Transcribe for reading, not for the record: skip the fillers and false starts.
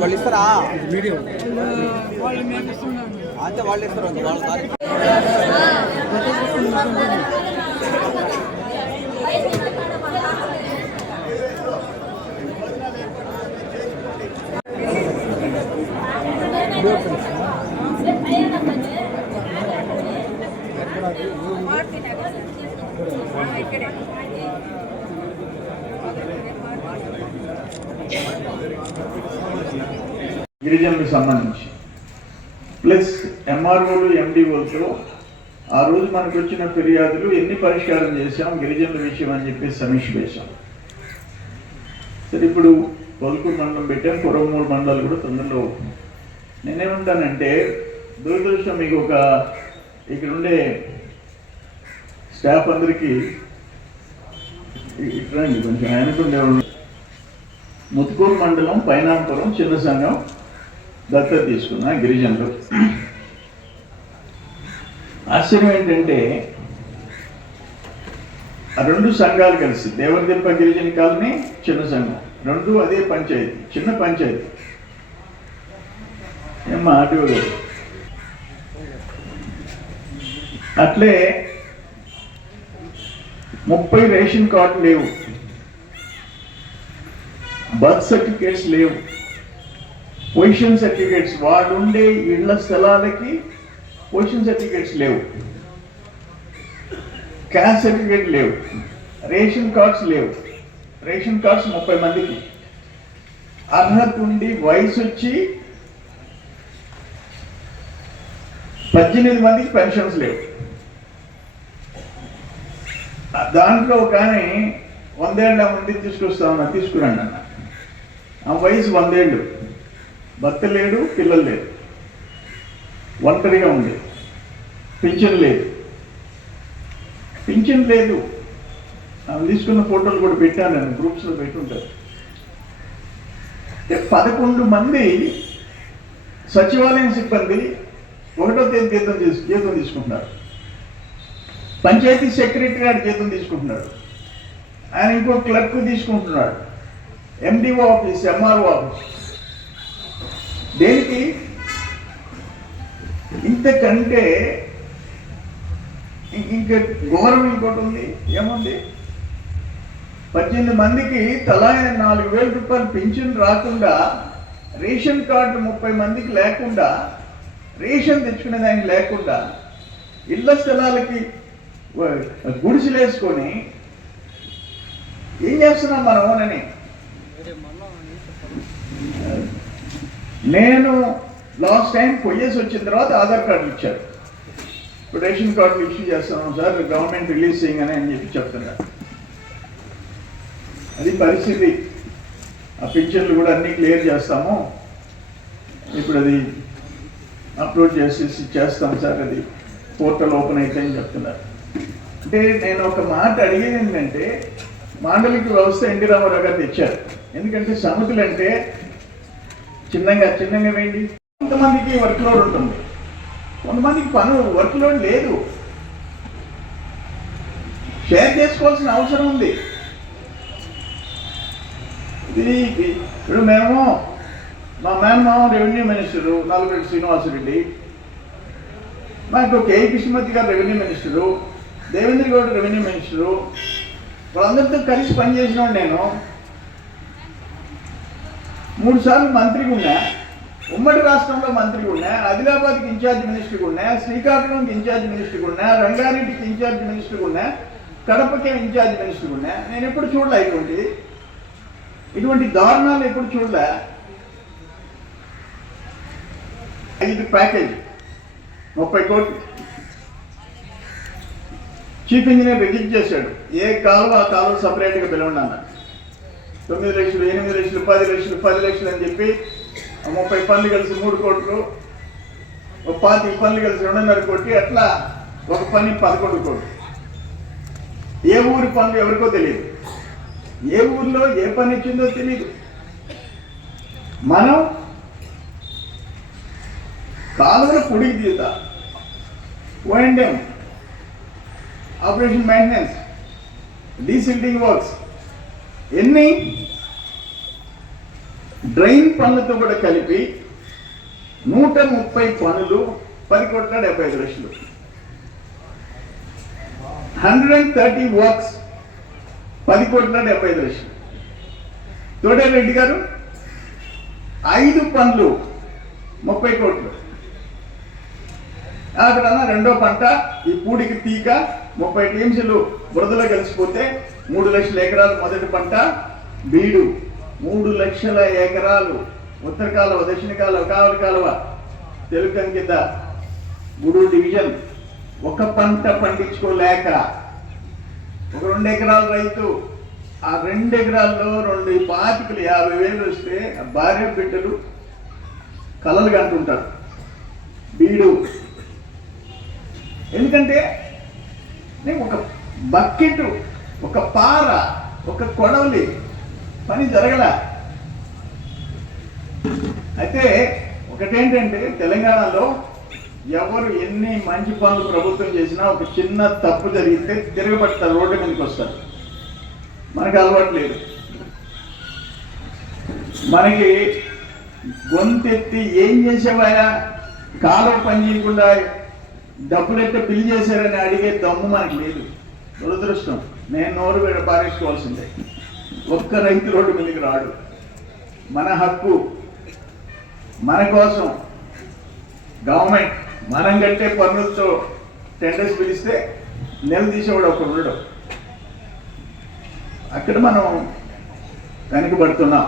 వాళ్ళు ఇస్తారా వీడియో అంటే వాళ్ళు ఇస్తారు వాళ్ళు గిరిజనులకు సంబంధించి ప్లస్ ఎంఆర్ఓలు ఎండిఓలతో ఆ రోజు మనకు వచ్చిన ఫిర్యాదులు ఎన్ని పరిష్కారం చేశాం గిరిజనుల విషయం అని చెప్పి సమీక్ష చేశాం. సరే, ఇప్పుడు పొదలకూరు మండలం పెట్టాం, 3 మండలాలు కూడా తొందరలో. నేనేమంటానంటే దురదృష్టం మీకు ఇక్కడ ఉండే స్టాఫ్ అందరికీ ఇట్రండి కొంచెం ఆయనకుండే ముత్తుకూరు మండలం పైనాంపురం చిన్న సంఘం దత్తత తీసుకున్న గిరిజనులు. ఆశ్చర్యం ఏంటంటే ఆ 2 సంఘాలు కలిసి దేవరదిప్ప గిరిజన కాలనీ చిన్న సంఘం 2 అదే పంచాయతీ, చిన్న పంచాయతీ. ఏమ్మా ఆర్టీఓ గారు, అట్లే 30 రేషన్ కార్డులు లేవు, బర్త్ సర్టిఫికేట్స్ లేవు, పొజిషన్ సర్టిఫికేట్స్ వాడు ఉండే ఇళ్ల స్థలాలకి పొజిషన్ సర్టిఫికేట్స్ లేవు, క్యాస్ట్ సర్టిఫికేట్ లేవు, రేషన్ కార్డ్స్ లేవు. రేషన్ కార్డ్స్ 30 మందికి, అర్హత ఉండి వయసు వచ్చి 18 మందికి పెన్షన్స్ లేవు. దాంట్లో కానీ 100 ఏళ్ళ మంది తీసుకొస్తామన్నా తీసుకురండి అన్న. ఆ వయసు 100 ఏళ్ళు, భర్త లేడు, పిల్లలు లేరు, ఒంటరిగా ఉంది, పింఛన్ లేదు. తీసుకున్న ఫోటోలు కూడా పెట్టాను నేను, గ్రూప్స్లో పెట్టుంటారు. 11 మంది సచివాలయం సిబ్బంది 1వ తేదీ జీతం తీసుకుంటున్నారు. పంచాయతీ సెక్రటరీ గారు జీతం తీసుకుంటున్నాడు, ఆయన ఇంకో క్లర్క్ తీసుకుంటున్నాడు, ఎండిఓ ఆఫీస్, ఎంఆర్ఓ ఆఫీస్. దేనికి? ఇంతకంటే ఇంకా ఘోరం ఇంకోటి ఉంది. ఏముంది? 18 మందికి తలా 4,000 రూపాయలు పింఛన్ రాకుండా, రేషన్ కార్డు 30 మందికి లేకుండా, రేషన్ తెచ్చుకునే దానికి లేకుండా, ఇళ్ల స్థలాలకి గుడిసెలు వేసుకొని ఏం చేస్తున్నాం మనం అని. నేను లాస్ట్ టైం పోయేసి వచ్చిన తర్వాత ఆధార్ కార్డులు ఇచ్చారు. ఇప్పుడు రేషన్ కార్డులు ఇష్యూ చేస్తున్నాం సార్, గవర్నమెంట్ రిలీజ్ చేయగానే అని చెప్పి చెప్తున్నారు. అది పరిస్థితి. ఆ పింఛన్లు కూడా అన్నీ క్లియర్ చేస్తాము, ఇప్పుడు అది అప్లోడ్ చేసేసి చేస్తాం సార్, అది పోర్టల్ ఓపెన్ అయితే అని చెప్తున్నారు. అంటే నేను ఒక మాట అడిగేది ఏంటంటే, మాండలిక వ్యవస్థ ఎన్టీ రామారావు గారు తెచ్చారు. ఎందుకంటే సమితులు అంటే చిన్నగా వేయండి. కొంతమందికి వర్క్ లోడ్ ఉంటుంది, కొంతమందికి వర్క్ లోడ్ లేదు. షేర్ చేసుకోవాల్సిన అవసరం ఉంది. ఇది ఇప్పుడు మేము, మా మేనమామ రెవెన్యూ మినిస్టరు నల్లరెడ్డి శ్రీనివాసరెడ్డి, మాకు కేఈ కృష్ణమూర్తి గారు revenue minister, Devendra Goud revenue minister, వాళ్ళందరితో కలిసి పనిచేసినాడు. నేను 3 సార్లు మంత్రిగా ఉన్నా, ఉమ్మడి రాష్ట్రంలో మంత్రిగా ఉన్నా, ఆదిలాబాద్కి ఇన్ఛార్జ్ మినిస్టర్గా ఉన్నా, శ్రీకాకుళంకి ఇన్ఛార్జ్ మినిస్టర్గా ఉన్నా, రంగారెడ్డికి ఇన్ఛార్జ్ మినిస్టర్గా ఉన్నా, కడపకే ఇన్ఛార్జ్ మినిస్టర్గా ఉన్నా. నేను ఎప్పుడు చూడలే ఇటువంటి దారుణాలు ఎప్పుడు చూడలే. 5 ప్యాకేజ్ 30 కోట్లు చీఫ్ ఇంజనీర్ రిజెక్ట్ చేశాడు. ఏ కాలువ ఆ కాలువ సపరేట్గా పిలవండి అన్న. 9 లక్షలు, 8 లక్షలు, 10 లక్షలు, 10 లక్షలు అని చెప్పి 30 పనులు కలిసి 3 కోట్లు, 25 పనులు కలిసి 2.5 కోట్లు, అట్లా ఒక పని 11 కోట్లు. ఏ ఊరి పనులు ఎవరికో తెలియదు. ఏ ఊర్లో ఏ పని వచ్చిందో తెలియదు. మనం కాలువల పొడికి తీత, ఓఎండ్ఎం, ఆపరేషన్ మెయింటెనెన్స్, డీసిల్టింగ్ వర్క్స్, ఎన్ని డ్రైన్ పనులతో కూడా కలిపి 130 పనులు 10,75 లక్షలు. 130 వర్క్స్ 10,75 లక్షలు. తోటరెడ్డి గారు 5 పనులు 30 కోట్లు. అక్కడ రెండో పంట ఈ పూడికి తీక 30 టీమ్స్లు బురదలో కలిసిపోతే 3 లక్షల ఎకరాలు మొదటి పంట. బీడు 3 లక్షల ఎకరాలు, ఉత్తర కాలువ, దక్షిణ కాలువ, కావలి కాలువ, తెలుగు కింద గూడూరు డివిజన్ ఒక పంట పండించుకోలేక ఒక 2 ఎకరాల రైతు, ఆ 2 ఎకరాల్లో 2 పాతికలు 50,000 వస్తే ఆ భార్య బిడ్డలు కలలు కంటుంటారు. బీడు ఎందుకంటే ఒక బకెట్, ఒక పార, ఒక కొడవలి పని జరగల. అయితే ఒకటేంటంటే తెలంగాణలో ఎవరు ఎన్ని మంచి పనులు ప్రభుత్వం చేసినా ఒక చిన్న తప్పు జరిగితే తిరగబడతారు, రోడ్డు మీదకి వస్తారు. మనకి అలవాటు లేదు. మనకి గొంతెత్తి ఏం చేసేవాయా, కాలువ పని చేయకుండా డబ్బులెట్టే బిల్ చేశారని అడిగే దమ్ము మనకి లేదు. దురదృష్టం. నేను నోరు పారేసుకోవాల్సిందే. ఒక్క రైతు రోడ్డు మీదకి రాడు. మన హక్కు, మన కోసం గవర్నమెంట్ మనం కట్టే పన్నులతో టెండర్స్ పిలిస్తే నెల తీసేవాడు ఒకడు ఉండడు. అక్కడ మనం వెనకబడుతున్నాం.